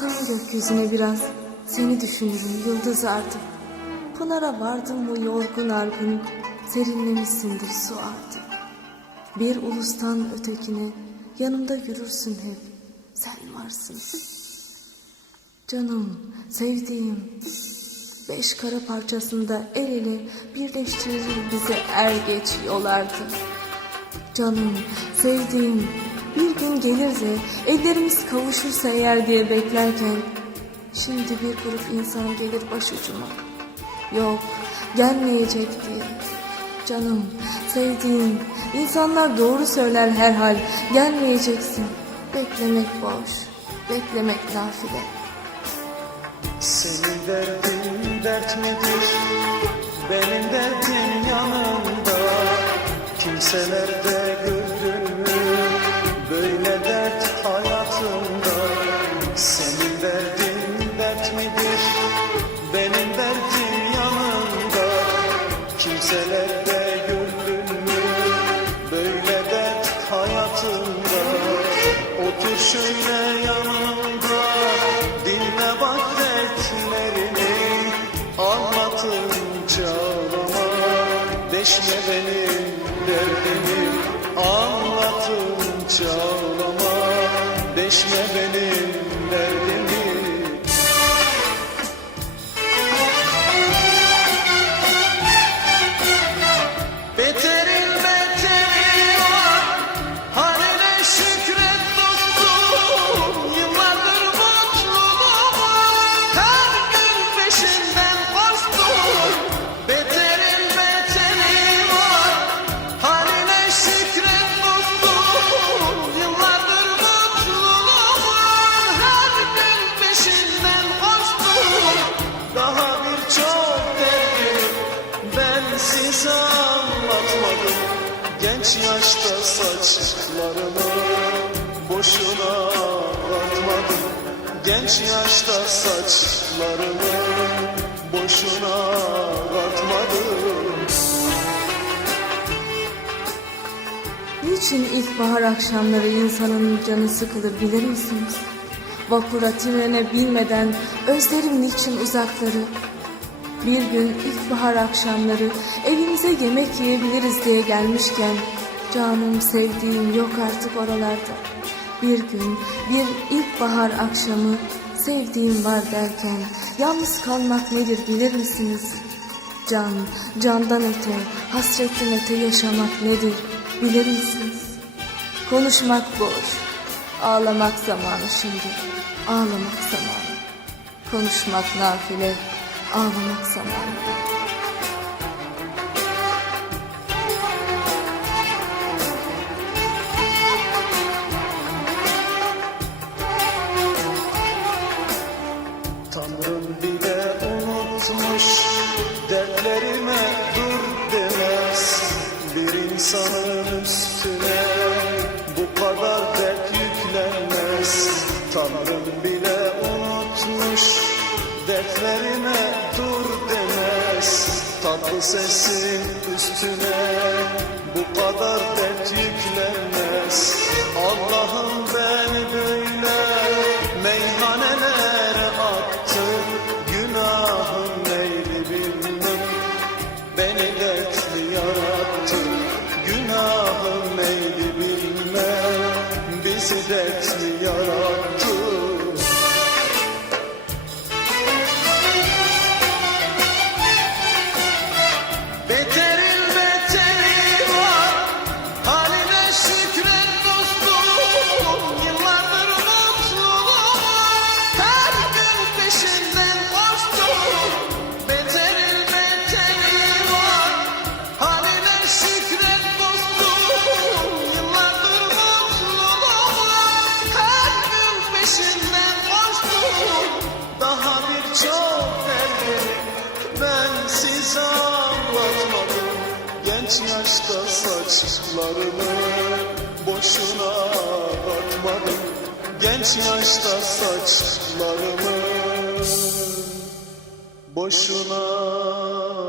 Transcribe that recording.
gökyüzüne biraz seni düşünürüm yıldız artık. Pınara vardım mı yorgun argın serinlemişsindir su artık. Bir ulustan ötekine yanımda yürürsün hep sen varsın. Canım, sevdiğim, beş kara parçasında el ele birleştirir bizi er geç yol artık. Canım, sevdiğim, gün gelir de ellerimiz kavuşursa eğer diye beklerken şimdi bir grup insan gelir başucuma. Yok, gelmeyecek diye. Canım, sevdiğim, insanlar doğru söyler herhal, gelmeyeceksin. Beklemek boş, beklemek nafile. Senin derdin dert midir? Benim derdim yanımda Kimselerde gördün Deşme benim derdimi Anlatınca Genç yaşta saçlarımı boşuna ağlatmadım Genç yaşta saçlarımı boşuna ağlatmadım Niçin ilkbahar akşamları insanın canı sıkılır bilir misiniz? Vapura trene binmeden özlerim niçin uzakları? Bir gün ilkbahar akşamları evimize yemek yiyebiliriz diye gelmişken canım sevdiğim yok artık oralarda. Bir gün bir ilkbahar akşamı sevdiğim var derken yalnız kalmak nedir bilir misiniz? Can, candan öte, hasretten öte yaşamak nedir bilir misiniz? Konuşmak boş, ağlamak zamanı şimdi, ağlamak zamanı. Konuşmak nafile, ağlamak zamanı. Tanrım bile unutmuş dertlerime dur demez Bir insanın üstüne bu kadar dert yüklenmez Tanrım bile unutmuş dertlerime Tatlı sesin üstüne bu kadar dert yüklenmez yaşta saçlarımı boşuna atmadım Genç yaşta saçlarımı boşuna